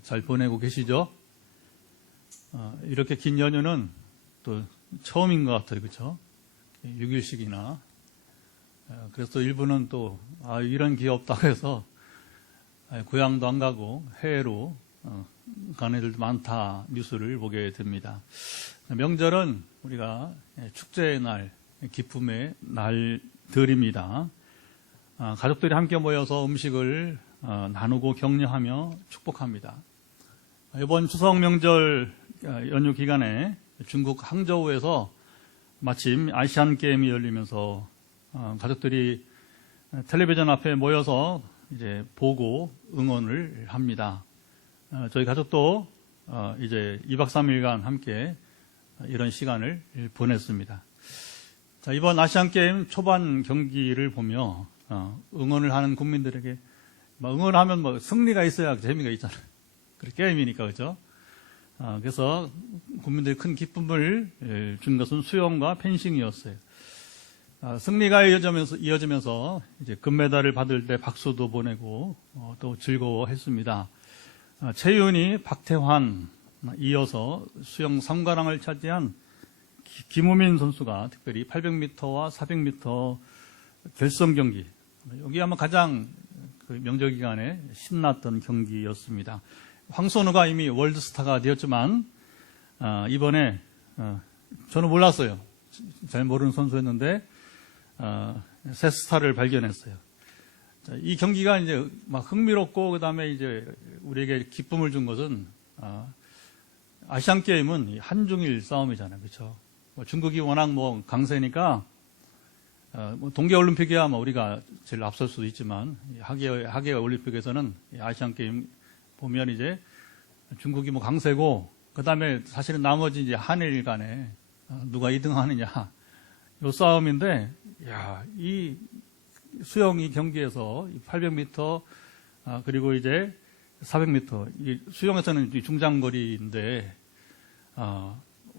잘 보내고 계시죠? 이렇게 긴 연휴는 또 처음인 것 같아요. 그렇죠? 6일씩이나. 그래서 일부는 또 이런 기회 없다고 해서 고향도 안 가고 해외로 가는 애들도 많다 뉴스를 보게 됩니다. 명절은 우리가 축제의 날, 기쁨의 날들입니다. 가족들이 함께 모여서 음식을 나누고 격려하며 축복합니다. 이번 추석 명절 연휴 기간에 중국 항저우에서 마침 아시안 게임이 열리면서 가족들이 텔레비전 앞에 모여서 이제 보고 응원을 합니다. 저희 가족도 이제 2박 3일간 함께 이런 시간을 보냈습니다. 자, 이번 아시안 게임 초반 경기를 보며 응원을 하는 국민들에게 응원하면 승리가 있어야 재미가 있잖아요. 게임이니까 그렇죠. 그래서 국민들이 큰 기쁨을 준 것은 수영과 펜싱이었어요. 승리가 이어지면서 이제 금메달을 받을 때 박수도 보내고 또 즐거워했습니다. 최윤희, 박태환 이어서 수영 3관왕을 차지한 김우민 선수가 특별히 800m와 400m 결승 경기, 여기 아마 가장 명절 기간에 신났던 경기였습니다. 황선우가 이미 월드스타가 되었지만 이번에 저는 몰랐어요. 잘 모르는 선수였는데 새 스타를 발견했어요. 자, 이 경기가 이제 막 흥미롭고 그다음에 이제 우리에게 기쁨을 준 것은 아시안 게임은 한중일 싸움이잖아요, 그렇죠? 중국이 워낙 강세니까 동계 올림픽이야 우리가 제일 앞설 수도 있지만 하계 올림픽에서는 아시안 게임 보면 이제 중국이 강세고 그다음에 사실은 나머지 이제 한일 간에 누가 2등 하느냐 요 싸움인데 이 수영 이 경기에서 800m 그리고 이제 400m 이 수영에서는 중장거리인데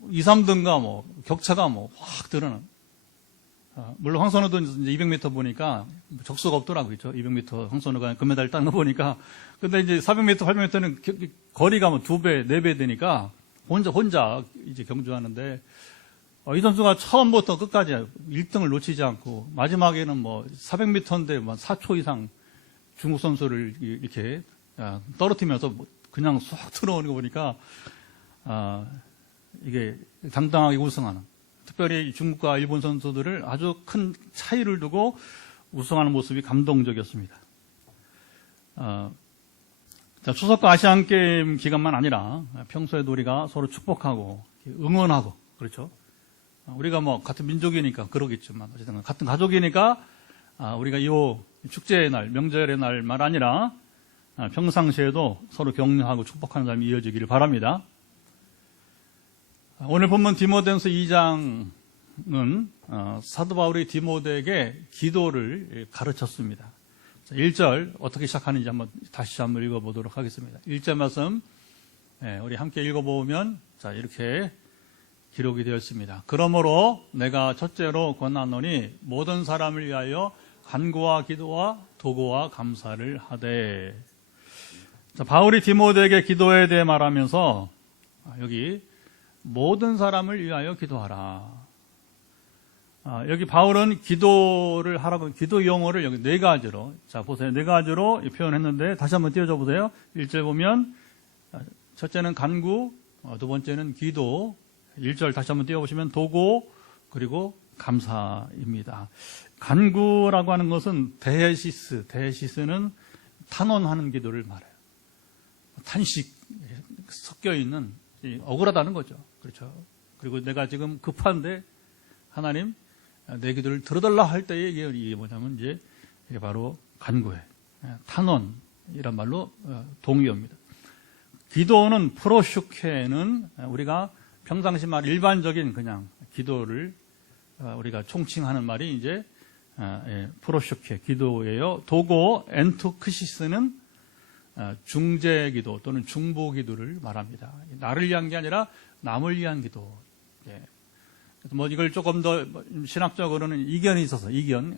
2, 3등과 격차가 확 드러나는. 물론 황선우도 이제 200m 보니까 적수가 없더라고요. 그렇죠? 200m 황선우가 금메달 딴 거 보니까. 근데 이제 400m, 800m는 거리가 2배, 4배 되니까 혼자 이제 경주하는데 이 선수가 처음부터 끝까지 1등을 놓치지 않고 마지막에는 400m인데 4초 이상 중국 선수를 이렇게 떨어뜨리면서 그냥 쏙 들어오는 거 보니까 이게 당당하게 우승하는, 특별히 중국과 일본 선수들을 아주 큰 차이를 두고 우승하는 모습이 감동적이었습니다. 추석과 아시안 게임 기간만 아니라 평소에도 우리가 서로 축복하고 응원하고, 그렇죠? 우리가 같은 민족이니까 그러겠지만 어쨌든 같은 가족이니까 우리가 이 축제의 날, 명절의 날만 아니라 평상시에도 서로 격려하고 축복하는 삶이 이어지기를 바랍니다. 오늘 본문 디모데전서 2장은 사도 바울이 디모데에게 기도를 가르쳤습니다. 1절 어떻게 시작하는지 다시 한번 읽어보도록 하겠습니다. 1절 말씀 우리 함께 읽어보면 이렇게 기록이 되어 있습니다. 그러므로 내가 첫째로 권하노니 모든 사람을 위하여 간구와 기도와 도구와 감사를 하되. 바울이 디모데에게 기도에 대해 말하면서 여기 모든 사람을 위하여 기도하라. 여기 바울은 기도를 하라고, 기도 용어를 여기 4가지로, 보세요. 4가지로 표현했는데, 다시 한번 띄워줘 보세요. 1절 보면, 첫째는 간구, 두 번째는 기도, 1절 다시 한번 띄워보시면 도구, 그리고 감사입니다. 간구라고 하는 것은 데헤시스는 탄원하는 기도를 말해요. 탄식 섞여 있는, 억울하다는 거죠. 그렇죠. 그리고 내가 지금 급한데 하나님 내 기도를 들어달라 할 때에 이게 뭐냐면 이제 이게 바로 간구해. 탄원이란 말로 동의어입니다. 기도는 프로슈케는 우리가 평상시 말 일반적인 그냥 기도를 우리가 총칭하는 말이 이제 프로슈케 기도예요. 도고 엔토크시스는 중재기도 또는 중보기도를 말합니다. 나를 위한 게 아니라 남을 위한 기도. 이걸 조금 더 신학적으로는 이견이 있어서 의견이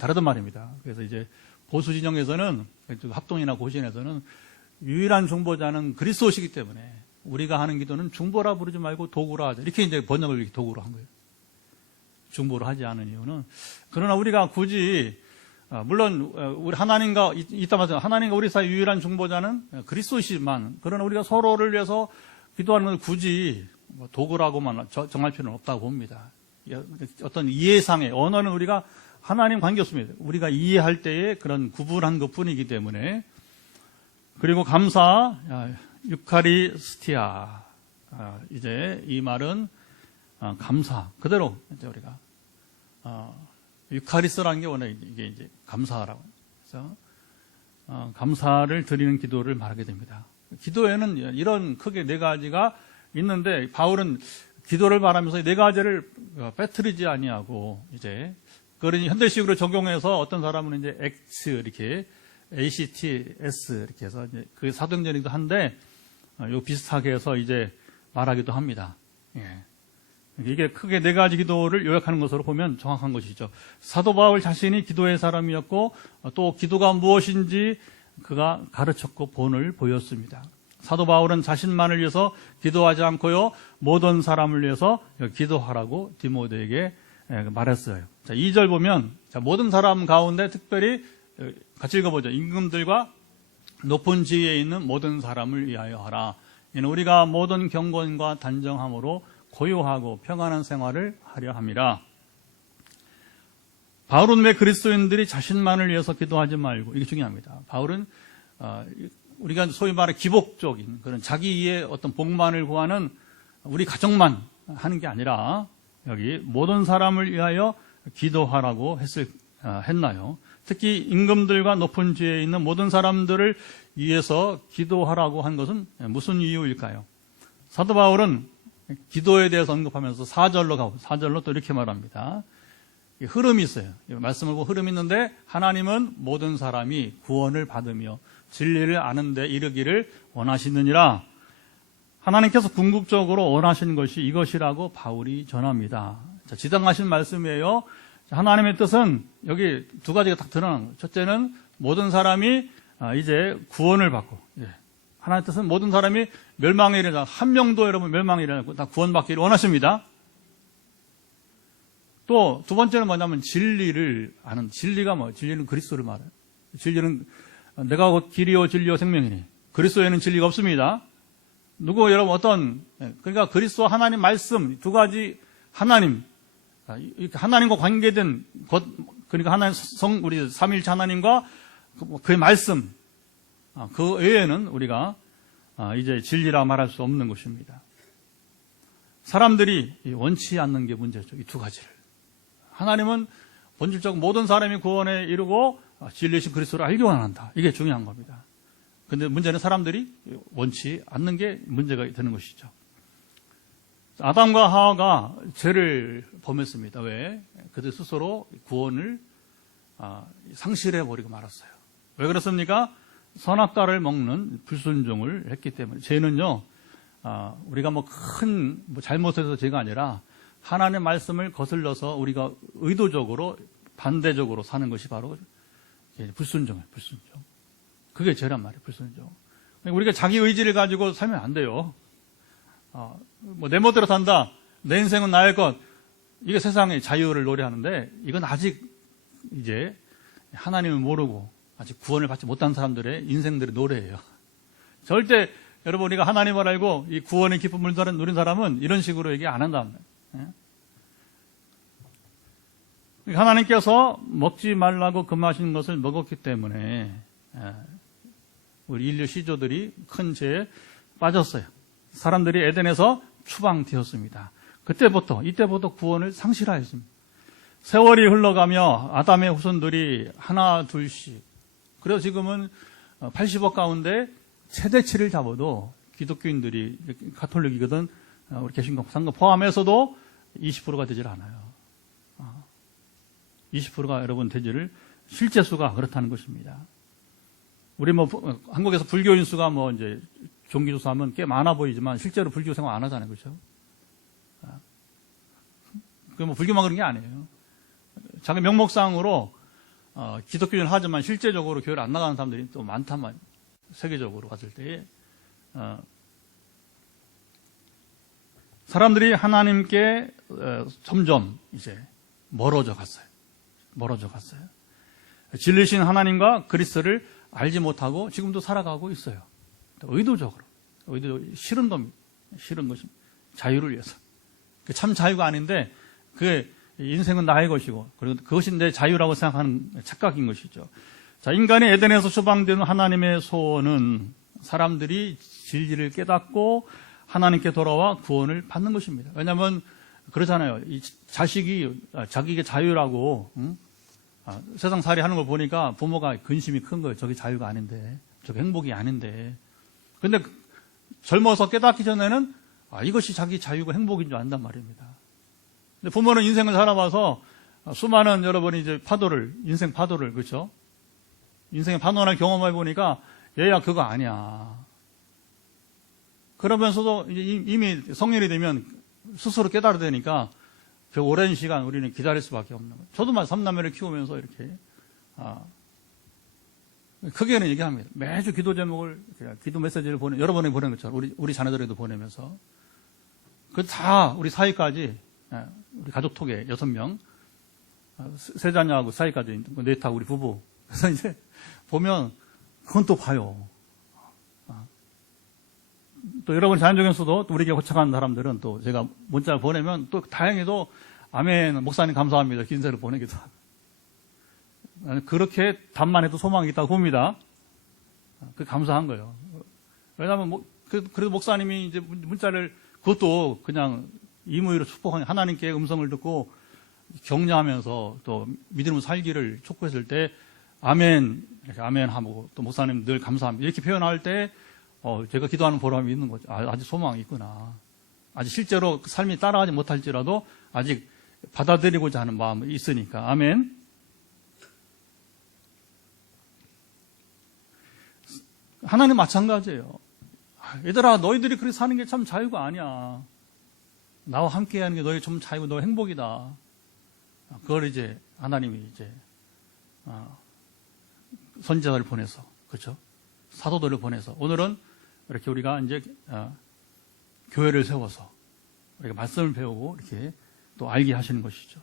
다르단 말입니다. 그래서 이제 보수 진영에서는 합동이나 고신에서는 유일한 중보자는 그리스도시기 때문에 우리가 하는 기도는 중보라 부르지 말고 도구라 하자. 이렇게 이제 번역을 이렇게 도구로 한 거예요. 중보를 하지 않은 이유는. 그러나 우리가 굳이 물론 우리 하나님과 이따 마찬가지로 하나님과 우리 사이 유일한 중보자는 그리스도시지만, 그러나 우리가 서로를 위해서 기도하는 걸 굳이 도구라고만 정할 필요는 없다고 봅니다. 어떤 이해상의 언어는 우리가 하나님 관계없습니다. 우리가 이해할 때에 그런 구분한 것뿐이기 때문에. 그리고 감사, 유카리스티아. 이제 이 말은 감사 그대로 이제 우리가 유카리스라는 게 원래 이게 이제 감사라고. 그래서 감사를 드리는 기도를 말하게 됩니다. 기도에는 이런 크게 네 가지가 있는데, 바울은 기도를 말하면서 네 가지를 빼뜨리지 아니하고 이제 그러니 현대식으로 적용해서 어떤 사람은 이제 X 이렇게 ACTS 이렇게 해서 이제 그 사도행전이기도 한데, 요 비슷하게 해서 이제 말하기도 합니다. 예. 이게 크게 네 가지 기도를 요약하는 것으로 보면 정확한 것이죠. 사도 바울 자신이 기도의 사람이었고, 또 기도가 무엇인지 그가 가르쳤고 본을 보였습니다. 사도 바울은 자신만을 위해서 기도하지 않고요, 모든 사람을 위해서 기도하라고 디모데에게 말했어요. 자, 2절 보면, 자, 모든 사람 가운데 특별히 같이 읽어보죠. 임금들과 높은 지위에 있는 모든 사람을 위하여 하라. 이는 우리가 모든 경건과 단정함으로 고요하고 평안한 생활을 하려 함이라. 바울은 왜 그리스도인들이 자신만을 위해서 기도하지 말고, 이게 중요합니다. 바울은 우리가 소위 말해 기복적인 그런 자기의 어떤 복만을 구하는 우리 가족만 하는 게 아니라 여기 모든 사람을 위하여 기도하라고 했나요? 특히 임금들과 높은 지위에 있는 모든 사람들을 위해서 기도하라고 한 것은 무슨 이유일까요? 사도 바울은 기도에 대해서 언급하면서 4절로 가고 4절로 또 이렇게 말합니다. 흐름이 있어요. 말씀을 보고 흐름이 있는데, 하나님은 모든 사람이 구원을 받으며 진리를 아는 데 이르기를 원하시느니라. 하나님께서 궁극적으로 원하시는 것이 이것이라고 바울이 전합니다. 자, 지당하신 말씀이에요. 하나님의 뜻은 여기 두 가지가 딱 드러나는 거예요. 첫째는 모든 사람이 이제 구원을 받고, 하나님의 뜻은 모든 사람이 멸망에 이르지, 한 명도 여러분 멸망에 이르지 않고 다 구원받기를 원하십니다. 또 두 번째는 뭐냐면 진리를 아는, 진리가 뭐예요? 진리는 그리스도를 말해요. 진리는 내가 곧 길이요 진리요 생명이니, 그리스도에는 진리가 없습니다. 누구 여러분 그러니까 그리스도 하나님 말씀 두 가지, 하나님과 관계된 것, 그러니까 하나님 우리 삼위일체 하나님과 그의 말씀, 그 외에는 우리가 이제 진리라 말할 수 없는 것입니다. 사람들이 원치 않는 게 문제죠. 이 두 가지를. 하나님은 본질적으로 모든 사람이 구원에 이르고 진리이신 그리스도를 알기 원한다. 이게 중요한 겁니다. 근데 문제는 사람들이 원치 않는 게 문제가 되는 것이죠. 아담과 하와가 죄를 범했습니다. 왜? 그들 스스로 구원을 상실해버리고 말았어요. 왜 그렇습니까? 선악과를 먹는 불순종을 했기 때문에. 죄는요, 우리가 큰 잘못해서 죄가 아니라 하나님의 말씀을 거슬러서 우리가 의도적으로 반대적으로 사는 것이 바로 불순종이에요. 불순종. 그게 죄란 말이에요. 불순종. 우리가 자기 의지를 가지고 살면 안 돼요. 내 멋대로 산다. 내 인생은 나의 것. 이게 세상의 자유를 노래하는데, 이건 아직 이제 하나님을 모르고 아직 구원을 받지 못한 사람들의 인생들의 노래예요. 절대 여러분, 우리가 하나님을 알고 이 구원의 기쁨을 누린 사람은 이런 식으로 얘기 안 한다. 하나님께서 먹지 말라고 금하신 것을 먹었기 때문에 우리 인류 시조들이 큰 죄에 빠졌어요. 사람들이 에덴에서 추방되었습니다. 이때부터 구원을 상실하였습니다. 세월이 흘러가며 아담의 후손들이 하나 둘씩, 그래서 지금은 80억 가운데 최대치를 잡아도 기독교인들이, 가톨릭이거든, 우리 개신교 상급 포함해서도 20%가 되질 않아요. 20%가 여러분 되지를, 실제 수가 그렇다는 것입니다. 우리 한국에서 불교인 수가 이제 종기조사하면 꽤 많아 보이지만 실제로 불교 생활 안 하잖아요. 그렇죠? 불교만 그런 게 아니에요. 자기 명목상으로 기독교인을 하지만 실제적으로 교회를 안 나가는 사람들이 또 많단 말이에요. 세계적으로 봤을 때 사람들이 하나님께 점점 이제 멀어져 갔어요. 진리신 하나님과 그리스도를 알지 못하고 지금도 살아가고 있어요. 의도적으로 싫은 것입니다. 자유를 위해서. 참 자유가 아닌데 그게 인생은 나의 것이고 그리고 그것이 내 자유라고 생각하는 착각인 것이죠. 자, 인간이 에덴에서 추방된 하나님의 소원은 사람들이 진리를 깨닫고 하나님께 돌아와 구원을 받는 것입니다. 왜냐하면 그러잖아요. 이 자식이 자기의 자유라고 세상살이 하는 걸 보니까 부모가 근심이 큰 거예요. 저게 자유가 아닌데, 저게 행복이 아닌데. 근데 젊어서 깨닫기 전에는 이것이 자기 자유고 행복인 줄 안단 말입니다. 근데 부모는 인생을 살아봐서 수많은 여러분이 이제 인생 파도를, 그렇죠? 인생의 파도나 경험해 보니까 얘야 그거 아니야. 그러면서도 이미 성인이 되면 스스로 깨달아야 되니까 그 오랜 시간 우리는 기다릴 수밖에 없는 거예요. 저도 삼남매를 키우면서 이렇게 크게는 얘기합니다. 매주 기도 제목을, 기도 메시지를 여러 번에 보내는 것처럼 우리 자녀들에도 보내면서 그 다 우리 사이까지, 우리 가족톡에 6명, 세 자녀하고 사이까지 넷하고 우리 부부. 그래서 이제 보면 그건 또 봐요. 또 여러분 자녀 중에서도 우리에게 호착한 사람들은 또 제가 문자를 보내면 또 다행히도 아멘, 목사님 감사합니다. 긴세를 보내기도 하고. 그렇게 답만 해도 소망이 있다고 봅니다. 그 감사한 거예요. 왜냐하면 그래도 목사님이 이제 문자를 그것도 그냥 임의로 축복하는 하나님께 음성을 듣고 격려하면서 또 믿음으로 살기를 촉구했을 때 아멘, 이렇게 아멘 하고 또 목사님 늘 감사합니다. 이렇게 표현할 때 제가 기도하는 보람이 있는 거죠. 아직 소망이 있구나. 아직 실제로 삶이 따라가지 못할지라도 아직 받아들이고자 하는 마음이 있으니까. 아멘. 하나님 마찬가지예요. 얘들아, 너희들이 그렇게 사는 게 참 자유가 아니야. 나와 함께 하는 게 너희 좀 자유고 너희 행복이다. 그걸 이제 하나님이 이제 선지자를 보내서, 그렇죠? 사도들을 보내서 오늘은 이렇게 우리가 이제 교회를 세워서 우리가 말씀을 배우고 이렇게 또 알게 하시는 것이죠.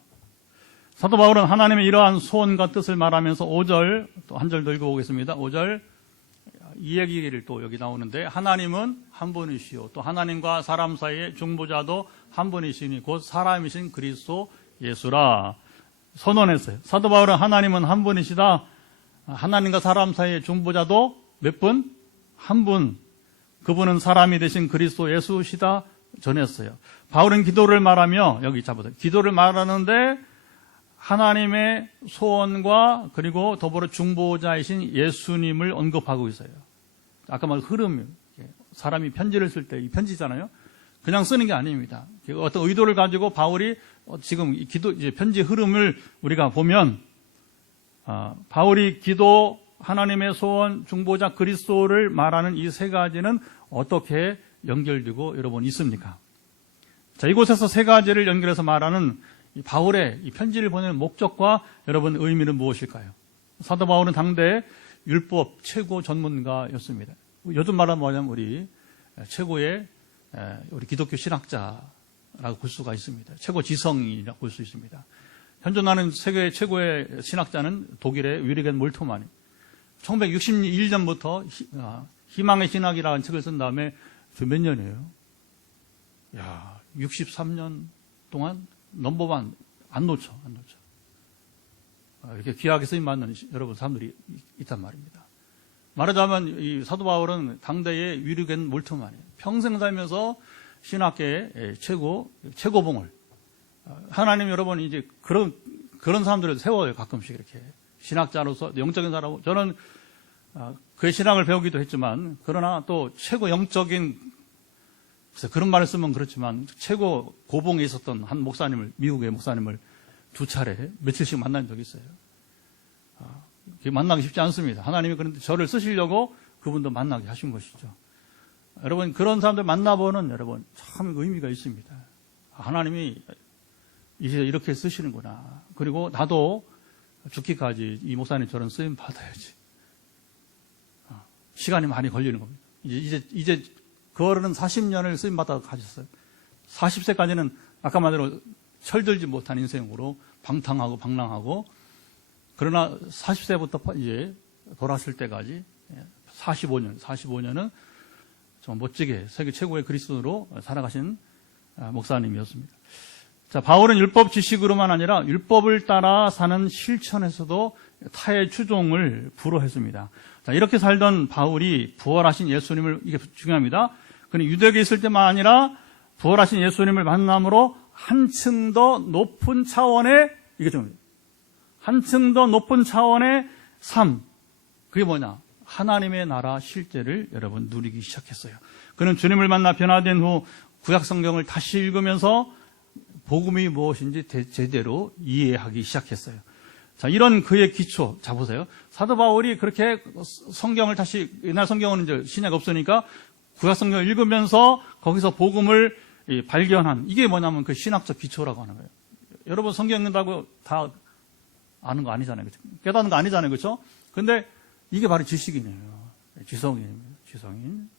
사도 바울은 하나님의 이러한 소원과 뜻을 말하면서 5절 또 한 절 더 읽어보겠습니다. 5절 이 얘기를 또 여기 나오는데 하나님은 한 분이시요 또 하나님과 사람 사이의 중보자도 한 분이시니 곧 사람이신 그리스도 예수라 선언했어요. 사도 바울은 하나님은 한 분이시다. 하나님과 사람 사이의 중보자도 몇 분? 한 분. 그분은 사람이 되신 그리스도 예수시다 전했어요. 바울은 기도를 말하며 여기 잡아서 기도를 말하는데 하나님의 소원과 그리고 더불어 중보자이신 예수님을 언급하고 있어요. 아까 말 흐름, 사람이 편지를 쓸 때 이 편지잖아요. 그냥 쓰는 게 아닙니다. 어떤 의도를 가지고 바울이 지금 이제 편지 흐름을 우리가 보면 바울이 기도, 하나님의 소원, 중보자 그리스도를 말하는 이 세 가지는 어떻게 연결되고 여러분 있습니까? 자, 이곳에서 세 가지를 연결해서 말하는 이 바울의 이 편지를 보내는 목적과 여러분 의미는 무엇일까요? 사도 바울은 당대 율법 최고 전문가였습니다. 요즘 말하면 뭐냐면 우리 최고의 우리 기독교 신학자라고 볼 수가 있습니다. 최고 지성이라고 볼 수 있습니다. 현존하는 세계 최고의 신학자는 독일의 위르겐 몰트만이 1961년부터 희망의 신학이라는 책을 쓴 다음에 몇 년이에요? 63년 동안 넘버원 안 놓쳐. 이렇게 귀하게 쓰임받는 여러분 사람들이 있단 말입니다. 말하자면 이 사도 바울은 당대의 위르겐 몰트만이에요. 평생 살면서 신학계의 최고봉을 하나님 여러분 이제 그런 사람들을 세워요. 가끔씩 이렇게 신학자로서 영적인 사람. 저는 그의 신학을 배우기도 했지만 그러나 또 최고 영적인 그런 말을 쓰면 그렇지만 최고 고봉에 있었던 한 목사님을 미국의 목사님을 2차례 며칠씩 만난 적이 있어요. 만나기 쉽지 않습니다. 하나님이 그런데 저를 쓰시려고 그분도 만나게 하신 것이죠. 여러분 그런 사람들 만나보는 여러분 참 의미가 있습니다. 하나님이 이제 이렇게 쓰시는구나. 그리고 나도 죽기까지 이 목사님처럼 쓰임 받아야지. 시간이 많이 걸리는 겁니다. 이제 그 어른은 40년을 쓰임받아 가셨어요. 40세까지는 아까 말대로 철들지 못한 인생으로 방탕하고 방랑하고, 그러나 40세부터 이제 돌아왔을 때까지 45년은 좀 멋지게 세계 최고의 그리스도로 살아가신 목사님이었습니다. 자, 바울은 율법 지식으로만 아니라 율법을 따라 사는 실천에서도 타의 추종을 불허했습니다. 자, 이렇게 살던 바울이 부활하신 예수님을, 이게 중요합니다. 그는 유대에 있을 때만 아니라 부활하신 예수님을 만남으로 한층 더 높은 차원의, 이게 좀 한층 더 높은 차원의 삶, 그게 뭐냐? 하나님의 나라 실제를 여러분 누리기 시작했어요. 그는 주님을 만나 변화된 후 구약 성경을 다시 읽으면서 복음이 무엇인지 제대로 이해하기 시작했어요. 자, 이런 그의 기초, 자 보세요. 사도 바울이 그렇게 성경을 다시, 옛날 성경은 이제 신약 없으니까 구약 성경을 읽으면서 거기서 복음을 발견한, 이게 뭐냐면 그 신학적 기초라고 하는 거예요. 여러분 성경 읽는다고 다 아는 거 아니잖아요. 그렇죠? 깨닫는 거 아니잖아요. 그렇죠? 근데 이게 바로 지식인이에요. 지성인.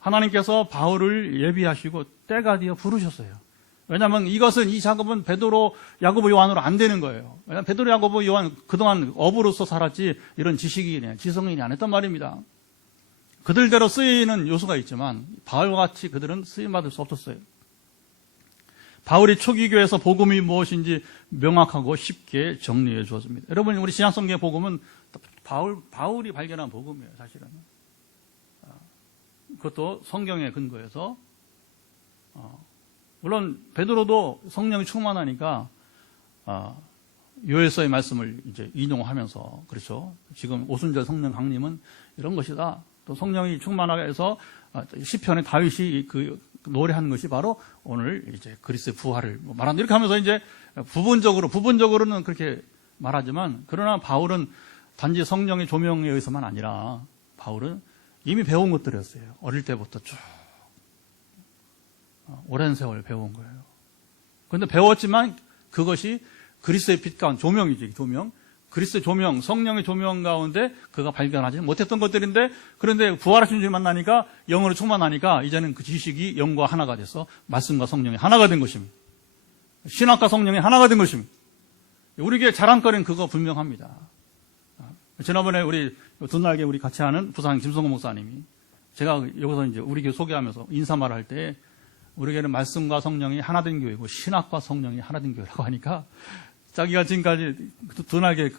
하나님께서 바울을 예비하시고 때가 되어 부르셨어요. 왜냐하면 이것은, 이 작업은 베드로, 야고보, 요한으로 안 되는 거예요. 왜냐하면 베드로, 야고보, 요한 그동안 어부로서 살았지 이런 지식인이, 지성인이 안 했단 말입니다. 그들대로 쓰이는 요소가 있지만 바울과 같이 그들은 쓰임받을 수 없었어요. 바울이 초기 교회에서 복음이 무엇인지 명확하고 쉽게 정리해 주었습니다. 여러분, 우리 신약성경의 복음은 바울이 발견한 복음이에요, 사실은. 그것도 성경에 근거해서. 물론 베드로도 성령이 충만하니까 요엘서의 말씀을 이제 인용하면서, 그렇죠. 지금 오순절 성령 강림은 이런 것이다. 또 성령이 충만하게 해서 시편의 다윗이 그 노래하는 것이 바로 오늘 이제 그리스도의 부활을 말한다. 이렇게 하면서 이제 부분적으로는 그렇게 말하지만, 그러나 바울은 단지 성령의 조명에 의해서만 아니라 바울은 이미 배운 것들이었어요. 어릴 때부터 쭉 오랜 세월 배운 거예요. 그런데 배웠지만 그것이 그리스도의 빛 가운데, 조명이지, 조명. 그리스도의 조명, 성령의 조명 가운데 그가 발견하지 못했던 것들인데, 그런데 부활하신 주님 만나니까, 영으로 충만하니까 이제는 그 지식이 영과 하나가 돼서 말씀과 성령이 하나가 된 것입니다. 신학과 성령이 하나가 된 것입니다. 우리 교회 자랑거리는 그거 분명합니다. 지난번에 우리 두날개 우리 같이 하는 부산 김성호 목사님이, 제가 여기서 이제 우리 교회 소개하면서 인사말 할 때, 우리 교회는 말씀과 성령이 하나 된 교회고 신학과 성령이 하나 된 교회라고 하니까, 자기가 지금까지 두날개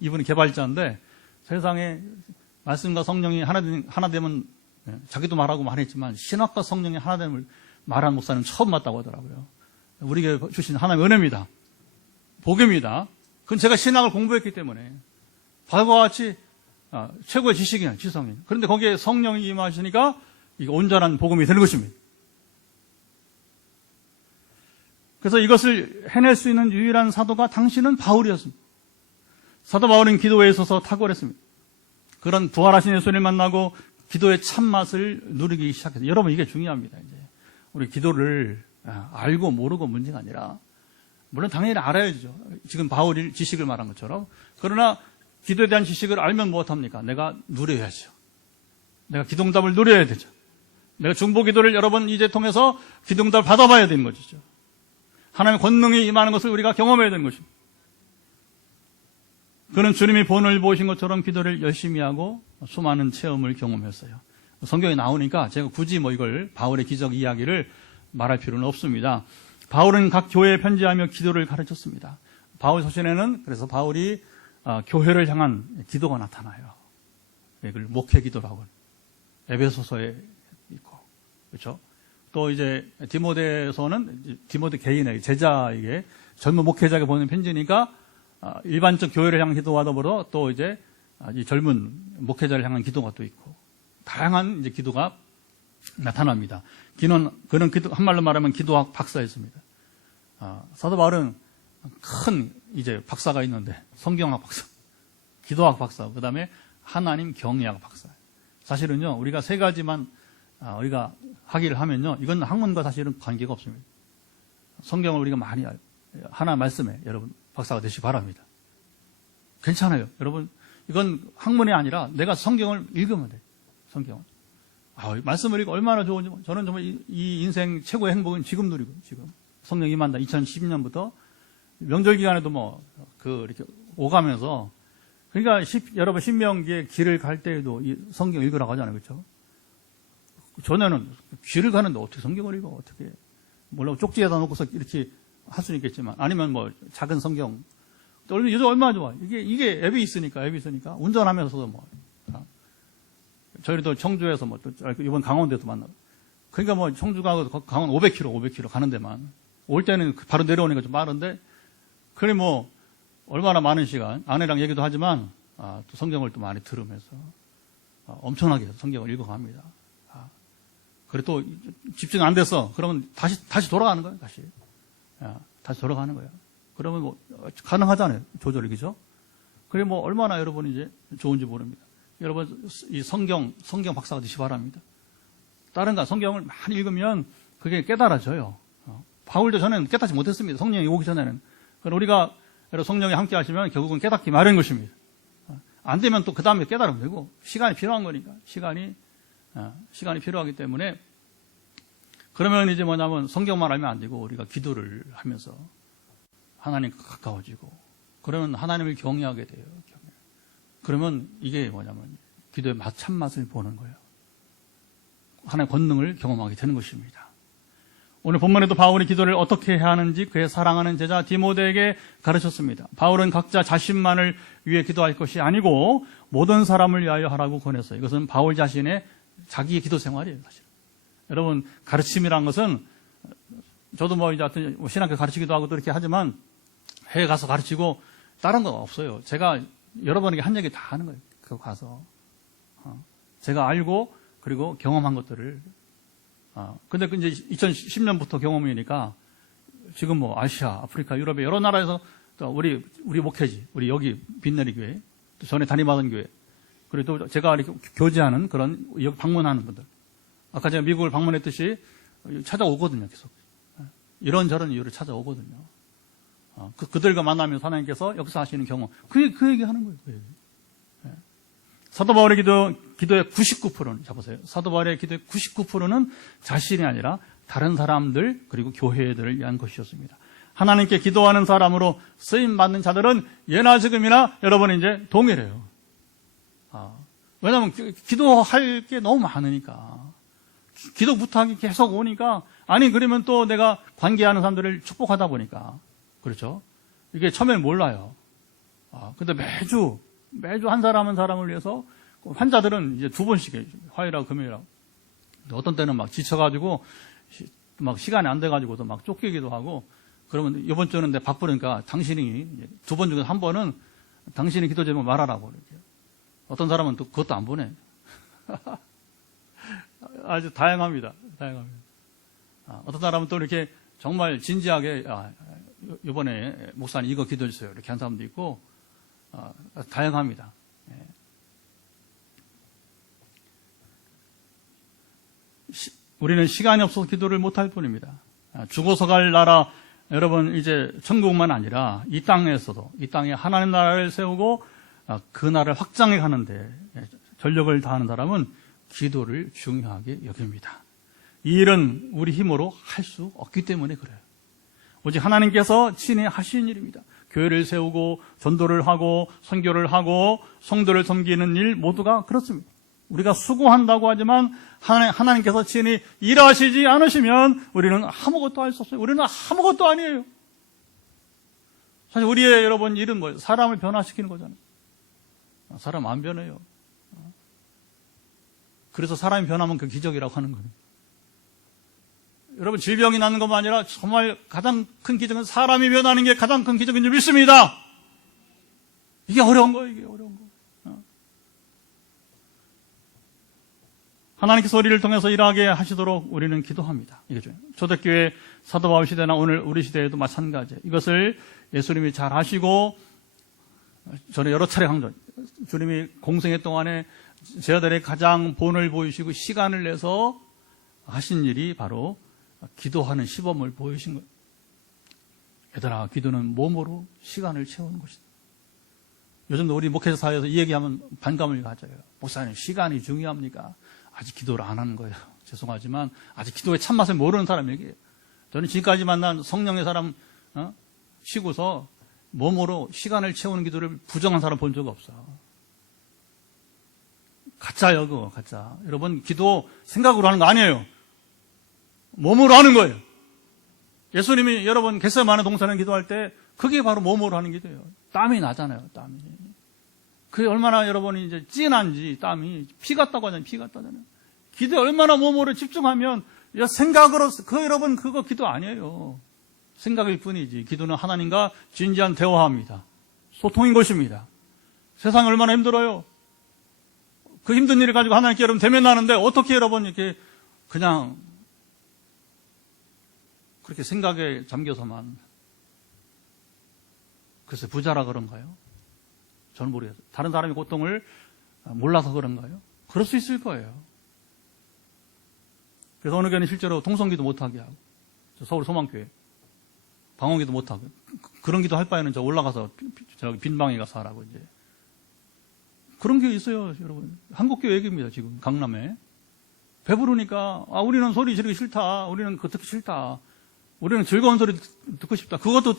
이분이 개발자인데, 세상에 말씀과 성령이 하나 되면, 자기도 말하고 말했지만 신학과 성령이 하나 됨을 말한 목사는 처음 봤다고 하더라고요. 우리 교회 주신 하나님의 은혜입니다. 복입니다. 그건 제가 신학을 공부했기 때문에. 바울과 같이 최고의 지식인, 지성인. 그런데 거기에 성령이 임하시니까 이게 온전한 복음이 되는 것입니다. 그래서 이것을 해낼 수 있는 유일한 사도가 당시는 바울이었습니다. 사도 바울은 기도에 있어서 탁월했습니다. 그런 부활하신 예수님을 만나고 기도의 참맛을 누리기 시작했어요. 여러분, 이게 중요합니다. 이제 우리 기도를 알고 모르고 문제가 아니라, 물론 당연히 알아야죠. 지금 바울이 지식을 말한 것처럼. 그러나 기도에 대한 지식을 알면 무엇합니까? 내가 누려야죠. 내가 기도응답을 누려야 되죠. 내가 중보기도를 여러 번 이제 통해서 기도응답을 받아봐야 되는 것이죠. 하나님의 권능이 임하는 것을 우리가 경험해야 되는 것입니다. 그는 주님이 본을 보신 것처럼 기도를 열심히 하고 수많은 체험을 경험했어요. 성경에 나오니까 제가 굳이 이걸 바울의 기적 이야기를 말할 필요는 없습니다. 바울은 각 교회에 편지하며 기도를 가르쳤습니다. 바울 서신에는 그래서 바울이 교회를 향한 기도가 나타나요. 이걸 목회 기도라고 에베소서에 있고, 그렇죠? 또 이제 디모데서는 디모데 개인에게, 제자에게, 젊은 목회자에게 보낸 편지니까 일반적 교회를 향한 기도와 더불어 또 이제 이 젊은 목회자를 향한 기도가 또 있고, 다양한 이제 기도가 나타납니다. 그는 기도, 한말로 말하면 기도학 박사였습니다. 사도 바울은 큰 이제 박사가 있는데, 성경학 박사, 기도학 박사, 그 다음에 하나님 경외학 박사. 사실은요, 우리가 세 가지만 우리가 하기를 하면요, 이건 학문과 사실은 관계가 없습니다. 성경을 우리가 많이 하나 말씀에 여러분 박사가 되시기 바랍니다. 괜찮아요. 여러분 이건 학문이 아니라 내가 성경을 읽으면 돼. 성경을. 말씀을 읽고 얼마나 좋은지. 저는 정말 이 인생 최고의 행복은 지금 누리고, 지금. 성령 임한다. 2012년부터 명절 기간에도 이렇게 오가면서. 그러니까 여러분 신명기에 길을 갈 때에도 이 성경 읽으라고 하잖아요. 그렇죠? 전에는 길을 가는데 어떻게 성경을 읽어? 어떻게. 물론 쪽지에다 놓고서 이렇게 할 수는 있겠지만, 아니면 작은 성경. 요즘 얼마나 좋아. 이게 앱이 있으니까. 운전하면서도 저희도 청주에서 이번 강원도에서 만나고. 그러니까 청주가 강원 500km 가는 데만. 올 때는 바로 내려오니까 좀 빠른데, 그래 얼마나 많은 시간, 아내랑 얘기도 하지만, 또 성경을 또 많이 들으면서, 엄청나게 성경을 읽어갑니다. 그래 또 집중 안 됐어. 그러면 다시 돌아가는 거예요, 다시. 다시 돌아가는 거예요. 그러면 가능하잖아요. 조절이, 그죠? 그래 얼마나 여러분이 이제 좋은지 모릅니다. 여러분, 이 성경 박사가 되시 바랍니다. 다른 성경을 많이 읽으면 그게 깨달아져요. 바울도 전에는 깨닫지 못했습니다. 성령이 오기 전에는. 그럼 우리가 성령이 함께 하시면 결국은 깨닫기 마련인 것입니다. 안 되면 또 그 다음에 깨달으면 되고, 시간이 필요한 거니까. 시간이 필요하기 때문에, 그러면 이제 성경만 알면 안 되고, 우리가 기도를 하면서 하나님과 가까워지고, 그러면 하나님을 경외하게 돼요. 그러면 이게 기도의 참맛을 보는 거예요. 하나님의 권능을 경험하게 되는 것입니다. 오늘 본문에도 바울이 기도를 어떻게 해야 하는지 그의 사랑하는 제자 디모데에게 가르쳤습니다. 바울은 각자 자신만을 위해 기도할 것이 아니고 모든 사람을 위하여 하라고 권했어요. 이것은 바울 자신의 자기의 기도 생활이에요, 사실. 여러분, 가르침이란 것은 저도 이제 하여튼 신학교 가르치기도 하고 또 이렇게 하지만 해외 가서 가르치고 다른 거 없어요. 제가 여러분에게 한 얘기 다 하는 거예요. 그거 가서. 제가 알고 그리고 경험한 것들을. 근데 이제 2010년부터 경험이니까 지금 아시아, 아프리카, 유럽의 여러 나라에서 또 우리 목회지, 우리 여기 빛내리 교회, 또 전에 담임하던 교회, 그리고 또 제가 이렇게 교제하는 그런 여기 방문하는 분들. 아까 제가 미국을 방문했듯이 찾아오거든요, 계속. 이런저런 이유로 찾아오거든요. 그들과 만나면서 하나님께서 역사하시는 경험. 그 얘기 하는 거예요, 그 얘기. 사도 바울의 기도의 99%는, 잡으세요. 사도 바울의 기도의 99%는 자신이 아니라 다른 사람들, 그리고 교회들을 위한 것이었습니다. 하나님께 기도하는 사람으로 쓰임받는 자들은 예나 지금이나 여러분이 이제 동일해요. 왜냐하면 기도할 게 너무 많으니까. 기도 부탁이 계속 오니까, 아니, 그러면 또 내가 관계하는 사람들을 축복하다 보니까. 그렇죠? 이게 처음에는 몰라요. 근데 매주 한 사람 한 사람을 위해서 환자들은 이제 2번씩 해요. 화요일하고 금요일하고. 어떤 때는 지쳐가지고 시간이 안 돼가지고도 쫓기기도 하고, 그러면 이번 주는 내 바쁘니까 당신이 2번 중에 한 번은 당신이 기도 제목 말하라고. 이렇게. 어떤 사람은 또 그것도 안 보내. 아주 다양합니다. 어떤 사람은 또 이렇게 정말 진지하게, 이번에 목사님 이거 기도해 주세요. 이렇게 한 사람도 있고, 다양합니다. 우리는 시간이 없어서 기도를 못할 뿐입니다. 죽어서 갈 나라, 여러분 이제 천국만 아니라 이 땅에서도, 이 땅에 하나님 나라를 세우고 그 나라를 확장해 가는데 전력을 다하는 사람은 기도를 중요하게 여깁니다. 이 일은 우리 힘으로 할 수 없기 때문에 그래요. 오직 하나님께서 친히 하신 일입니다. 교회를 세우고 전도를 하고 선교를 하고 성도를 섬기는 일 모두가 그렇습니다. 우리가 수고한다고 하지만 하나님께서 친히 일하시지 않으시면 우리는 아무것도 할 수 없어요. 우리는 아무것도 아니에요. 사실 우리의 여러분 일은 뭐예요? 사람을 변화시키는 거잖아요. 사람 안 변해요. 그래서 사람이 변하면 그 기적이라고 하는 거예요. 여러분 질병이 나는 것만 아니라 정말 가장 큰 기적은 사람이 변하는 게 가장 큰 기적인 줄 믿습니다. 이게 어려운 거예요. 이게 어려운 거. 하나님께서 우리를 통해서 일하게 하시도록 우리는 기도합니다. 이거죠. 초대교회 사도 바울 시대나 오늘 우리 시대에도 마찬가지예요. 이것을 예수님이 잘 하시고 저는 여러 차례 강조. 주님이 공생애 동안에 제자들의 가장 본을 보이시고 시간을 내서 하신 일이 바로 기도하는 시범을 보이신 거예요. 얘들아, 기도는 몸으로 시간을 채우는 것이다. 요즘도 우리 목회자 사회에서 이 얘기하면 반감을 가져요. 목사님, 시간이 중요합니까? 아직 기도를 안 하는 거예요. 죄송하지만 아직 기도의 참맛을 모르는 사람에게. 저는 지금까지 만난 성령의 사람 쉬고서 몸으로 시간을 채우는 기도를 부정한 사람 본 적 없어. 가짜요, 그거 가짜. 여러분, 기도 생각으로 하는 거 아니에요. 몸으로 하는 거예요. 예수님이 여러분 겟세마네 동산에 기도할 때 그게 바로 몸으로 하는 기도예요. 땀이 나잖아요, 땀이. 그게 얼마나 여러분이 이제 찐한지 땀이 피 같다고 하잖아요, 피 같다잖아요. 기도에 얼마나 몸으로 집중하면 생각으로 여러분 그거 기도 아니에요. 생각일 뿐이지. 기도는 하나님과 진지한 대화합니다. 소통인 것입니다. 세상이 얼마나 힘들어요. 그 힘든 일을 가지고 하나님께 여러분 대면하는데 어떻게 여러분 이렇게 그냥 그렇게 생각에 잠겨서만 글쎄 부자라 그런가요? 저는 모르겠어요. 다른 사람의 고통을 몰라서 그런가요? 그럴 수 있을 거예요. 그래서 어느 교회는 실제로 통성기도 못하게 하고 서울 소망교회 방언기도 못하고 그런 기도 할 바에는 저 올라가서 저기 빈방에 가서 하라고 이제 그런 교회 있어요, 여러분. 한국교회 얘기입니다, 지금 강남에. 배부르니까 우리는 소리 지르기 싫다. 우리는 그거 듣기 싫다. 우리는 즐거운 소리 듣고 싶다. 그것도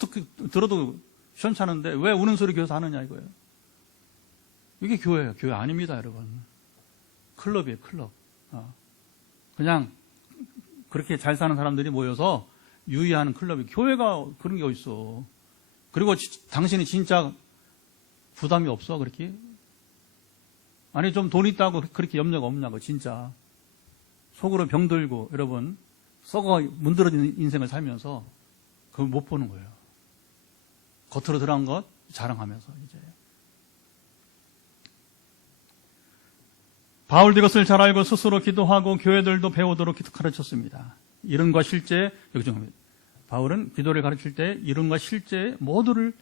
들어도 시원찮은데 왜 우는 소리 교회에서 하느냐 이거예요. 이게 교회예요. 교회 아닙니다, 여러분. 클럽이에요, 클럽. 그냥 그렇게 잘 사는 사람들이 모여서 유의하는 클럽이 교회가 그런 게 어딨어. 그리고 당신이 진짜 부담이 없어, 그렇게? 아니, 좀 돈 있다고 그렇게 염려가 없냐고, 진짜. 속으로 병들고, 여러분, 썩어 문드러진 인생을 살면서 그걸 못 보는 거예요. 겉으로 들어간 것 자랑하면서, 이제. 바울도 이것을 잘 알고 스스로 기도하고 교회들도 배우도록 가르쳤습니다. 이론과 실제, 여기 중요합니다. 바울은 기도를 가르칠 때 이론과 실제 모두를,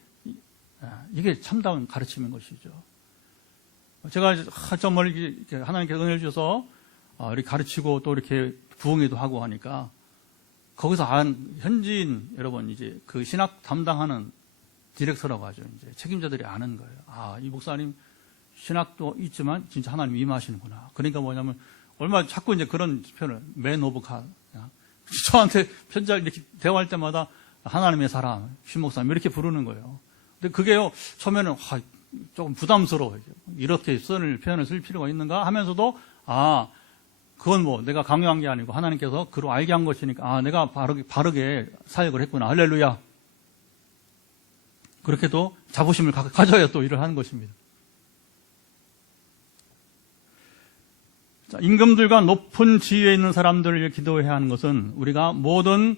이게 참다운 가르침인 것이죠. 제가 한참 멀리 하나님께서 은혜를 주셔서 이렇게 가르치고 또 이렇게 부흥회도 하고 하니까 거기서 현지인 여러분 이제 그 신학 담당하는 디렉터라고 하죠. 이제 책임자들이 아는 거예요. 이 목사님 신학도 있지만 진짜 하나님 임하시는구나. 그러니까 뭐냐면 얼마 자꾸 이제 그런 표현을 맨 오브 갓 저한테 편지를 이렇게 대화할 때마다 하나님의 사람, 신 목사님 이렇게 부르는 거예요. 근데 그게요 처음에는 조금 부담스러워요. 이렇게 표현을 쓸 필요가 있는가 하면서도 그건 뭐 내가 강요한 게 아니고 하나님께서 그로 알게 한 것이니까 내가 바르게 사역을 했구나. 할렐루야. 그렇게도 자부심을 가져야 또 일을 하는 것입니다. 자, 임금들과 높은 지위에 있는 사람들을 기도해야 하는 것은 우리가 모든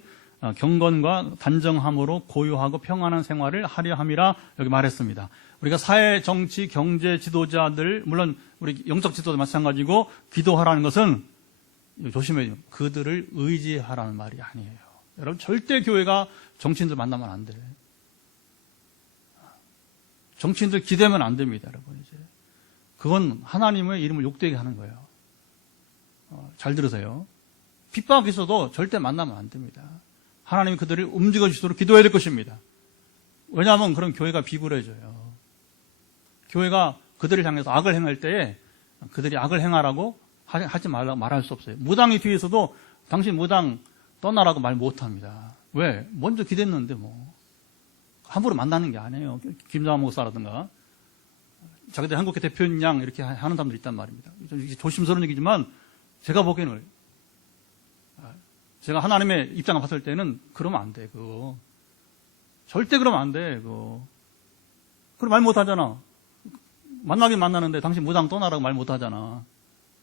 경건과 단정함으로 고요하고 평안한 생활을 하려 함이라 여기 말했습니다. 우리가 사회, 정치, 경제 지도자들, 물론 우리 영적 지도도 마찬가지고 기도하라는 것은 조심해요. 그들을 의지하라는 말이 아니에요. 여러분 절대 교회가 정치인들 만나면 안 돼. 정치인들 기대면 안 됩니다, 여러분. 이제 그건 하나님의 이름을 욕되게 하는 거예요. 잘 들으세요. 핍박이 있어도 절대 만나면 안 됩니다. 하나님이 그들을 움직여 주시도록 기도해야 될 것입니다. 왜냐하면 그런 교회가 비굴해져요. 교회가 그들을 향해서 악을 행할 때에 그들이 악을 행하라고 하지 말할 수 없어요. 무당이 뒤에서도 당신 무당 떠나라고 말 못합니다. 왜? 먼저 기댔는데 뭐. 함부로 만나는 게 아니에요. 김장한 목사라든가 자기들 한국교 대표인 양 이렇게 하는 사람들이 있단 말입니다. 조심스러운 얘기지만 제가 보기에는 제가 하나님의 입장을 봤을 때는 그러면 안 돼. 그거 절대 그러면 안 돼. 그거 그럼 말 못하잖아. 만나긴 만나는데 당신 무당 떠나라고 말 못하잖아.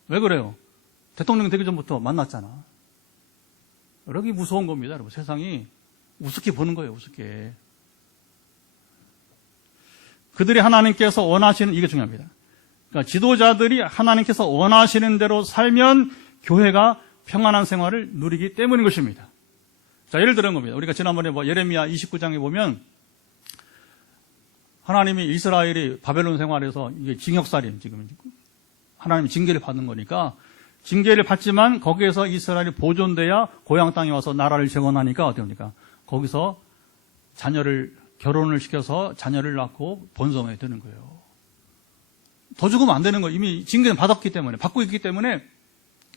왜 그래요? 대통령 되기 전부터 만났잖아. 여기 무서운 겁니다. 여러분 세상이 우습게 보는 거예요. 우습게. 그들이 하나님께서 원하시는, 이게 중요합니다. 그러니까 지도자들이 하나님께서 원하시는 대로 살면 교회가 평안한 생활을 누리기 때문인 것입니다. 자, 예를 들은 겁니다. 우리가 지난번에 예레미야 29장에 보면 하나님이 이스라엘이 바벨론 생활에서 이게 징역살인, 지금 하나님이 징계를 받는 거니까 징계를 받지만 거기에서 이스라엘이 보존돼야 고향 땅에 와서 나라를 재건하니까 어떻게 합니까? 거기서 결혼을 시켜서 자녀를 낳고 번성해야 되는 거예요. 더 죽으면 안 되는 거예요. 이미 징계는 받았기 때문에, 받고 있기 때문에.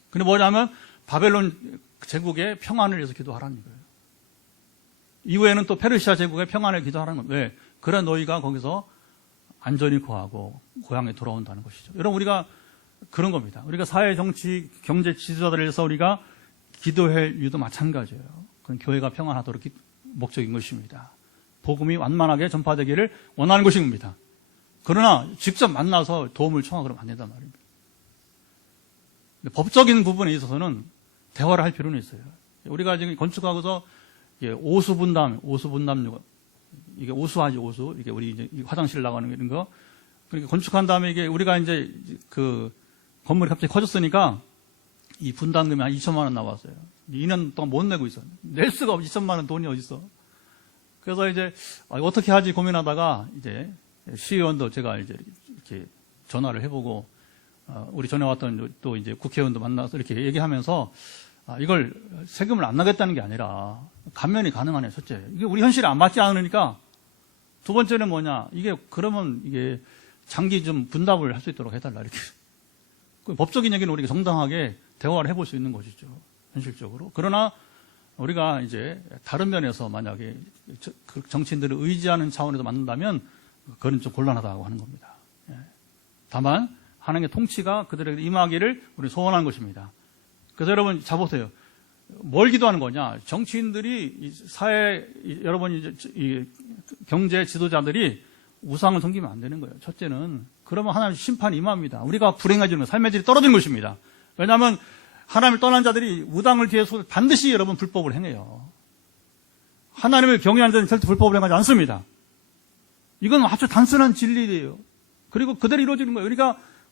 근데 뭐냐면 바벨론 제국의 평안을 위해서 기도하라는 거예요. 이후에는 또 페르시아 제국의 평안을 기도하라는 거예요. 왜? 그래 너희가 거기서 안전히 거하고 고향에 돌아온다는 것이죠. 여러분, 우리가 그런 겁니다. 우리가 사회, 정치, 경제 지도자들을 위해서 우리가 기도할 이유도 마찬가지예요. 그건 교회가 평안하도록 목적인 것입니다. 복음이 완만하게 전파되기를 원하는 것입니다. 그러나 직접 만나서 도움을 청하고 그러면 안 된단 말입니다. 근데 법적인 부분에 있어서는 대화를 할 필요는 있어요. 우리가 지금 건축하고서 오수분담, 이게 오수하지, 오수. 이게 우리 이제 화장실 나가는 이런 거. 그러니까 건축한 다음에 이게 우리가 이제 그 건물이 갑자기 커졌으니까 이 분담금이 한 2천만 원 나왔어요. 2년 동안 못 내고 있어요. 낼 수가 없어. 2천만 원 돈이 어딨어. 그래서 이제 어떻게 하지 고민하다가 이제 시의원도 제가 이제 이렇게 전화를 해보고 우리 전에 왔던 또 이제 국회의원도 만나서 이렇게 얘기하면서 이걸 세금을 안 나겠다는 게 아니라 감면이 가능하네, 첫째. 이게 우리 현실에 안 맞지 않으니까. 두 번째는 뭐냐. 이게 그러면 이게 장기 좀 분담을 할 수 있도록 해달라, 이렇게. 법적인 얘기는 우리가 정당하게 대화를 해볼 수 있는 것이죠. 현실적으로. 그러나 우리가 이제 다른 면에서 만약에 정치인들을 의지하는 차원에서 만든다면 그건 좀 곤란하다고 하는 겁니다. 다만 하나님의 통치가 그들에게 임하기를 우리 소원하는 것입니다. 그래서 여러분 자 보세요. 뭘 기도하는 거냐? 정치인들이 사회 여러분 이 경제 지도자들이 우상을 섬기면 안 되는 거예요. 첫째는 그러면 하나님 심판이 임합니다. 우리가 불행해지는 삶의 질이 떨어지는 것입니다. 왜냐하면 하나님을 떠난 자들이 우당을 뒤에서 반드시 여러분 불법을 행해요. 하나님을 경외하는 자는 절대 불법을 행하지 않습니다. 이건 아주 단순한 진리예요. 그리고 그대로 이루어지는 거예요.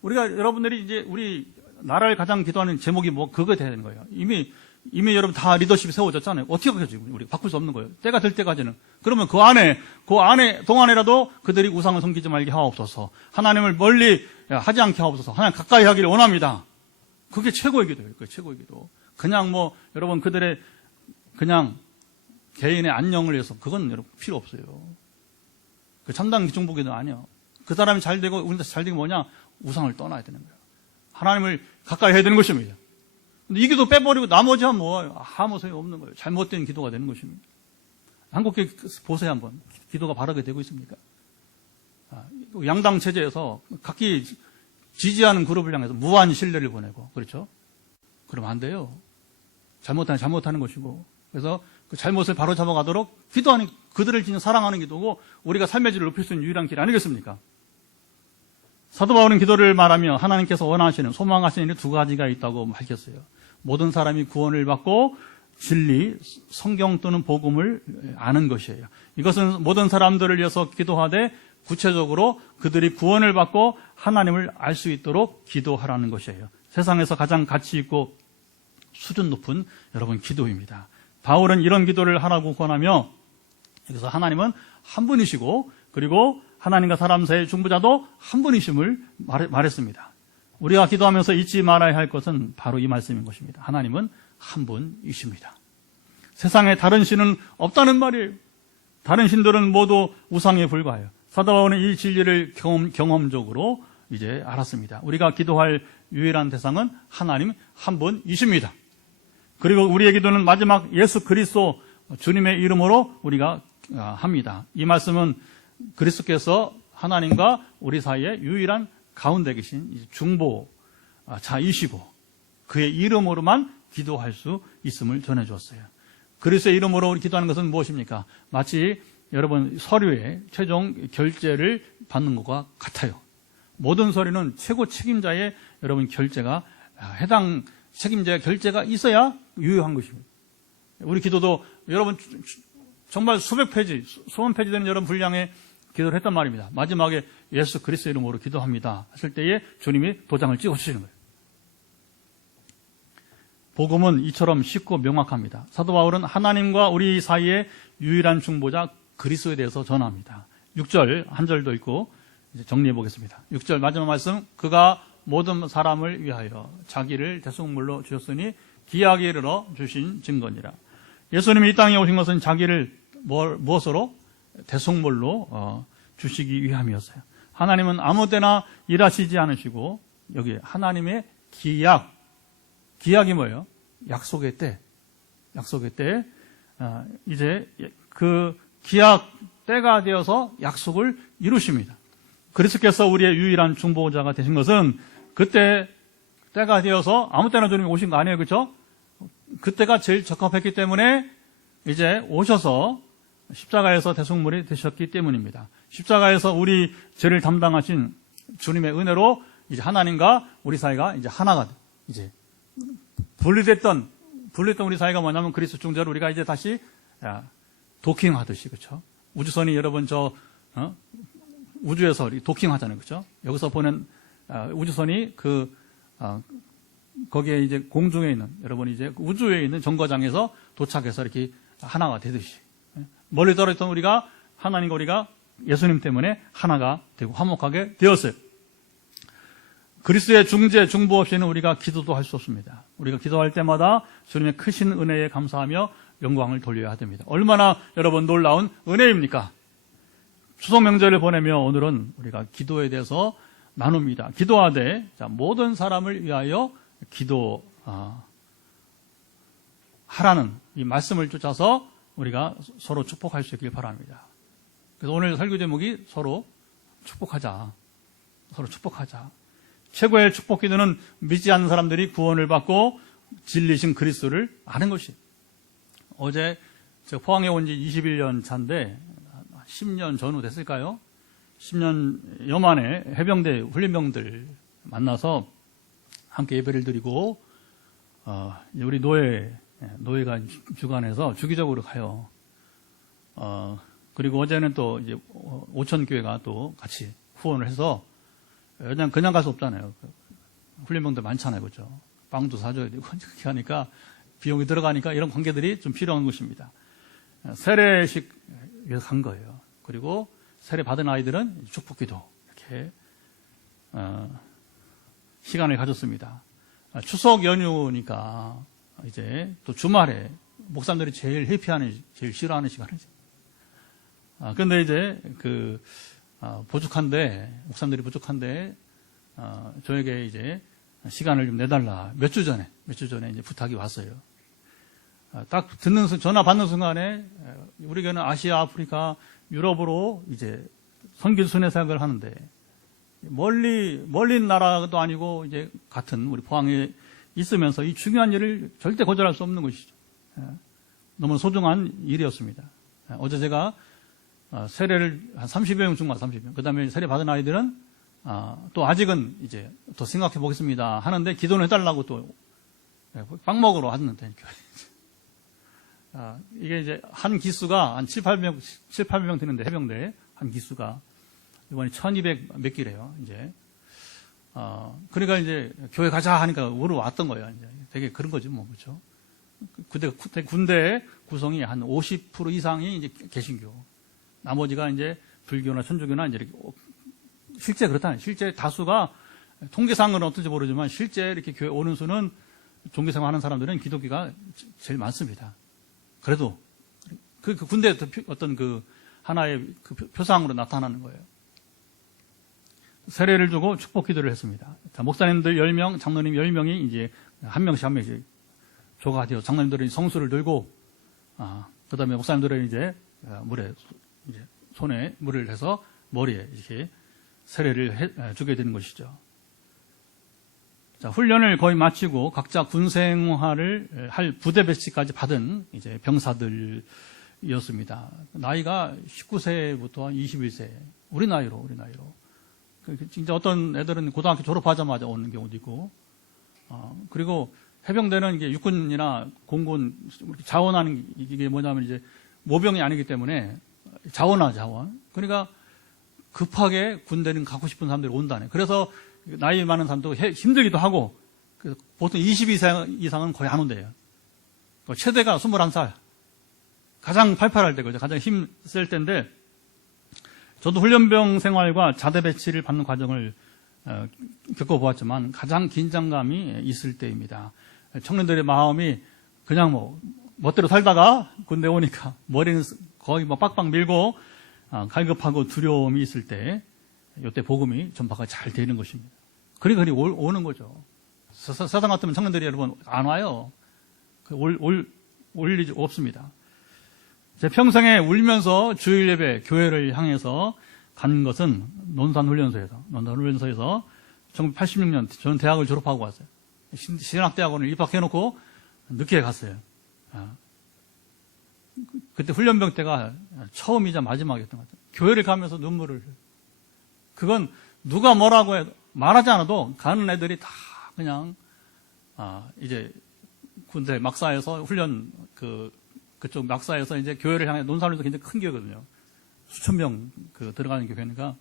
우리가 여러분들이 이제 우리 나라를 가장 기도하는 제목이 그거 되는 거예요. 이미 여러분 다 리더십이 세워졌잖아요. 어떻게 하겠지? 우리 바꿀 수 없는 거예요. 때가 될 때까지는. 그러면 그 안에 동안에라도 그들이 우상을 섬기지 말게 하옵소서. 하나님을 멀리 하지 않게 하옵소서. 하나님 가까이 하기를 원합니다. 그게 최고의 기도예요. 그게 최고의 기도. 그냥 여러분 그들의 그냥 개인의 안녕을 위해서 그건 여러분 필요 없어요. 그 참담 기중보기도 아니에요. 그 사람이 잘 되고 우리도 잘 되고 뭐냐? 우상을 떠나야 되는 거예요. 하나님을 가까이 해야 되는 것입니다. 근데 이 기도 빼버리고 나머지 하면 뭐예요? 아무 소용이 없는 거예요. 잘못된 기도가 되는 것입니다. 한국교회 보세요 한번. 기도가 바르게 되고 있습니까? 양당 체제에서 각기 지지하는 그룹을 향해서 무한 신뢰를 보내고 그렇죠? 그러면 안 돼요. 잘못하는 것이고 그래서 그 잘못을 바로잡아가도록 기도하는 그들을 진짜 사랑하는 기도고 우리가 삶의 질을 높일 수 있는 유일한 길 아니겠습니까? 사도 바울은 기도를 말하며 하나님께서 원하시는 소망하시는 일이 두 가지가 있다고 밝혔어요. 모든 사람이 구원을 받고 진리, 성경 또는 복음을 아는 것이에요. 이것은 모든 사람들을 위해서 기도하되 구체적으로 그들이 구원을 받고 하나님을 알 수 있도록 기도하라는 것이에요. 세상에서 가장 가치 있고 수준 높은 여러분 기도입니다. 바울은 이런 기도를 하라고 권하며 여기서 하나님은 한 분이시고 그리고 하나님과 사람 사이의 중보자도 한 분이심을 말했습니다. 우리가 기도하면서 잊지 말아야 할 것은 바로 이 말씀인 것입니다. 하나님은 한 분이십니다. 세상에 다른 신은 없다는 말이에요. 다른 신들은 모두 우상에 불과해요. 사도 바울은 이 진리를 경험적으로 이제 알았습니다. 우리가 기도할 유일한 대상은 하나님 한 분이십니다. 그리고 우리의 기도는 마지막 예수 그리스도 주님의 이름으로 우리가 합니다. 이 말씀은 그리스도께서 하나님과 우리 사이에 유일한 가운데 계신 중보자이시고 그의 이름으로만 기도할 수 있음을 전해주었어요. 그리스도의 이름으로 우리 기도하는 것은 무엇입니까? 마치 여러분 서류에 최종 결제를 받는 것과 같아요. 모든 서류는 최고 책임자의 여러분 결제가 해당 책임자의 결제가 있어야 유효한 것입니다. 우리 기도도 여러분 정말 수백 페이지, 수만 페이지 되는 여러분 분량의 기도를 했단 말입니다. 마지막에 예수 그리스도 이름으로 기도합니다 했을 때에 주님이 도장을 찍어주시는 거예요. 복음은 이처럼 쉽고 명확합니다. 사도 바울은 하나님과 우리 사이의 유일한 중보자 그리스도에 대해서 전합니다. 6절 한 절도 있고 이제 정리해 보겠습니다. 6절 마지막 말씀, 그가 모든 사람을 위하여 자기를 대속물로 주셨으니 기약에 이르러 주신 증거니라. 예수님이 이 땅에 오신 것은 자기를 무엇으로? 대속물로 주시기 위함이었어요. 하나님은 아무 때나 일하시지 않으시고 여기 하나님의 기약이 뭐예요? 약속의 때. 이제 그 기약 때가 되어서 약속을 이루십니다. 그리스도께서 우리의 유일한 중보자가 되신 것은 그때 때가 되어서 아무 때나 주님이 오신 거 아니에요, 그렇죠? 그때가 제일 적합했기 때문에 이제 오셔서 십자가에서 대속물이 되셨기 때문입니다. 십자가에서 우리 죄를 담당하신 주님의 은혜로 이제 하나님과 우리 사이가 이제 하나가 돼. 이제 분리됐던 우리 사이가 뭐냐면 그리스도 중재로 우리가 이제 다시 도킹하듯이, 그렇죠? 우주선이 여러분 우주에서 도킹하잖아요, 그렇죠? 여기서 보는 우주선이 거기에 이제 공중에 있는 여러분이 이제 우주에 있는 정거장에서 도착해서 이렇게 하나가 되듯이 멀리 떨어졌던 우리가 하나님과 우리가 예수님 때문에 하나가 되고 화목하게 되었어요. 그리스도의 중재, 중보 없이는 우리가 기도도 할 수 없습니다. 우리가 기도할 때마다 주님의 크신 은혜에 감사하며 영광을 돌려야 됩니다. 얼마나 여러분 놀라운 은혜입니까? 추석 명절을 보내며 오늘은 우리가 기도에 대해서 나눕니다. 기도하되 모든 사람을 위하여 기도하라는 이 말씀을 쫓아서 우리가 서로 축복할 수 있길 바랍니다. 그래서 오늘 설교 제목이 서로 축복하자. 최고의 축복 기도는 믿지 않는 사람들이 구원을 받고 진리신 그리스도를 아는 것이. 어제 제가 포항에 온 지 21년 차인데 10년 전후 됐을까요? 10년여 만에 해병대 훈련병들 만나서 함께 예배를 드리고 우리 노예가 주관해서 주기적으로 가요. 그리고 어제는 또 이제 오천교회가 또 같이 후원을 해서 그냥 갈 수 없잖아요. 훈련병들 많잖아요, 그렇죠? 빵도 사줘야 되고 그렇게 하니까 비용이 들어가니까 이런 관계들이 좀 필요한 것입니다. 세례식 간 거예요. 그리고 세례 받은 아이들은 축복기도 이렇게 시간을 가졌습니다. 추석 연휴니까 이제 또 주말에 목사님들이 제일 회피하는, 제일 싫어하는 시간이죠. 그런데 이제 목사님들이 부족한데 저에게 이제 시간을 좀 내달라. 몇 주 전에 이제 부탁이 왔어요. 딱 전화 받는 순간에 우리 교회는 아시아, 아프리카, 유럽으로 이제 선교 순회 사역을 하는데 멀리 나라도 아니고 이제 같은 우리 포항에 있으면서 이 중요한 일을 절대 거절할 수 없는 것이죠. 너무 소중한 일이었습니다. 어제 제가 세례를 한 30여 명 준 거야, 30명. 그 다음에 세례 받은 아이들은 또 아직은 이제 더 생각해 보겠습니다 하는데 기도는 해달라고 또 빵 먹으러 왔는데 이게 이제 한 기수가 한 7, 8명 되는데 해병대 한 기수가 이번에 1200 몇 기래요, 이제. 그러니까 이제 교회 가자 하니까 우러 왔던 거예요, 이제. 되게 그런 거지, 뭐, 그렇죠. 군대 구성이 한 50% 이상이 이제 개신교. 나머지가 이제 불교나 천주교나 이제 이렇게 실제 그렇다는, 실제 다수가 통계상으로는 어떤지 모르지만 실제 이렇게 교회 오는 수는 종교생활 하는 사람들은 기독교가 제일 많습니다. 그래도 그 군대 어떤 하나의 표상으로 나타나는 거예요. 세례를 주고 축복 기도를 했습니다. 자, 목사님들 10명, 장로님 10명이 이제 한 명씩 조가 되어 장로님들은 성수를 들고, 그 다음에 목사님들은 이제 손에 물을 해서 머리에 이렇게 세례를 주게 되는 것이죠. 자, 훈련을 거의 마치고 각자 군 생활을 할 부대 배치까지 받은 이제 병사들이었습니다. 나이가 19세부터 21세. 우리 나이로. 진짜 어떤 애들은 고등학교 졸업하자마자 오는 경우도 있고, 그리고 해병대는 이게 육군이나 공군 자원하는 이게 뭐냐면 이제 모병이 아니기 때문에 자원. 그러니까 급하게 군대는 가고 싶은 사람들이 온다네. 그래서 나이 많은 사람도 힘들기도 하고, 보통 22세 이상은 거의 안 온대요. 최대가 21살. 가장 팔팔할 때거든요. 가장 힘쓸 때인데, 저도 훈련병 생활과 자대 배치를 받는 과정을 겪어보았지만 가장 긴장감이 있을 때입니다. 청년들의 마음이 그냥 멋대로 살다가 군대 오니까 머리는 거의 빡빡 밀고 갈급하고 두려움이 있을 때, 이때 복음이 전파가 잘 되는 것입니다. 그리 오는 거죠. 세상 같으면 청년들이 여러분 안 와요. 올 일이 없습니다. 제 평생에 울면서 주일 예배 교회를 향해서 간 것은 논산훈련소에서 1986년 저는 대학을 졸업하고 왔어요. 신학대학원을 입학해놓고 늦게 갔어요. 그때 훈련병 때가 처음이자 마지막이었던 것 같아요. 교회를 가면서 눈물을 흘려요. 그건 누가 뭐라고 해도 말하지 않아도 가는 애들이 다 그냥 이제 군대 막사에서 훈련 그쪽 막사에서 이제 교회를 향해 논산훈련소 굉장히 큰 교회거든요. 수천 명 들어가는 교회니까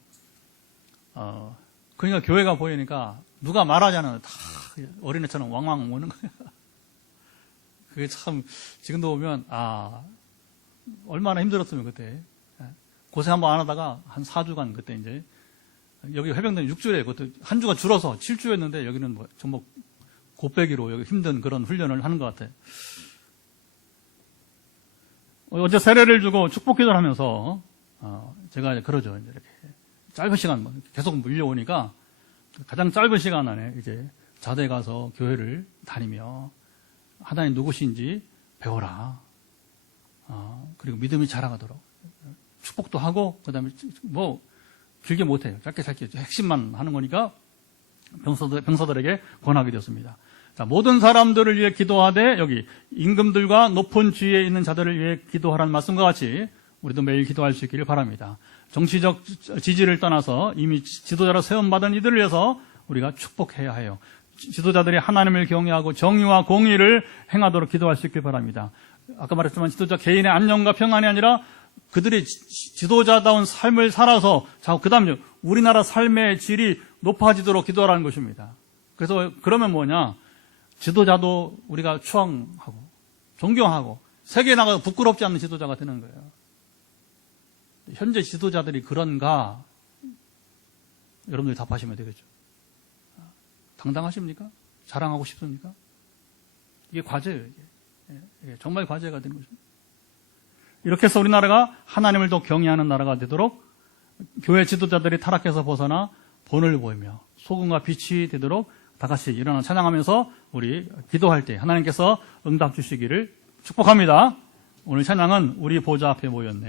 그러니까 교회가 보이니까 누가 말하지 않아도 다 어린애처럼 왕왕 오는 거예요. 그게 참 지금도 보면 얼마나 힘들었으면 그때 고생 한번 안 하다가 한 4주간 그때 이제 여기 해병대 6주에 그것도 한 주가 줄어서 7주였는데 여기는 뭐 정말 곱빼기로 여기 힘든 그런 훈련을 하는 것 같아요. 어제 세례를 주고 축복 기도를 하면서 제가 이제 그러죠. 이제 이렇게 짧은 시간 계속 밀려오니까 가장 짧은 시간 안에 이제 자대 가서 교회를 다니며 하나님 누구신지 배워라. 그리고 믿음이 자라가도록 축복도 하고 그다음에 뭐 길게 못해요. 짧게 핵심만 하는 거니까 병사들에게 권하게 되었습니다. 자, 모든 사람들을 위해 기도하되 여기 임금들과 높은 지위에 있는 자들을 위해 기도하라는 말씀과 같이 우리도 매일 기도할 수 있기를 바랍니다. 정치적 지지를 떠나서 이미 지도자로 세움받은 이들을 위해서 우리가 축복해야 해요. 지도자들이 하나님을 경외하고 정의와 공의를 행하도록 기도할 수 있길 바랍니다. 아까 말했지만 지도자 개인의 안녕과 평안이 아니라 그들이 지도자다운 삶을 살아서 그 다음에 우리나라 삶의 질이 높아지도록 기도하라는 것입니다. 그래서 그러면 뭐냐? 지도자도 우리가 추앙하고 존경하고 세계에 나가서 부끄럽지 않는 지도자가 되는 거예요. 현재 지도자들이 그런가? 여러분들이 답하시면 되겠죠. 당당하십니까? 자랑하고 싶습니까? 이게 과제예요. 이게 정말 과제가 되는 것입니다. 이렇게 해서 우리나라가 하나님을 더 경외하는 나라가 되도록 교회 지도자들이 타락해서 벗어나 본을 보이며 소금과 빛이 되도록 다 같이 일어나 찬양하면서 우리 기도할 때 하나님께서 응답 주시기를 축복합니다. 오늘 찬양은 우리 보좌 앞에 모였네.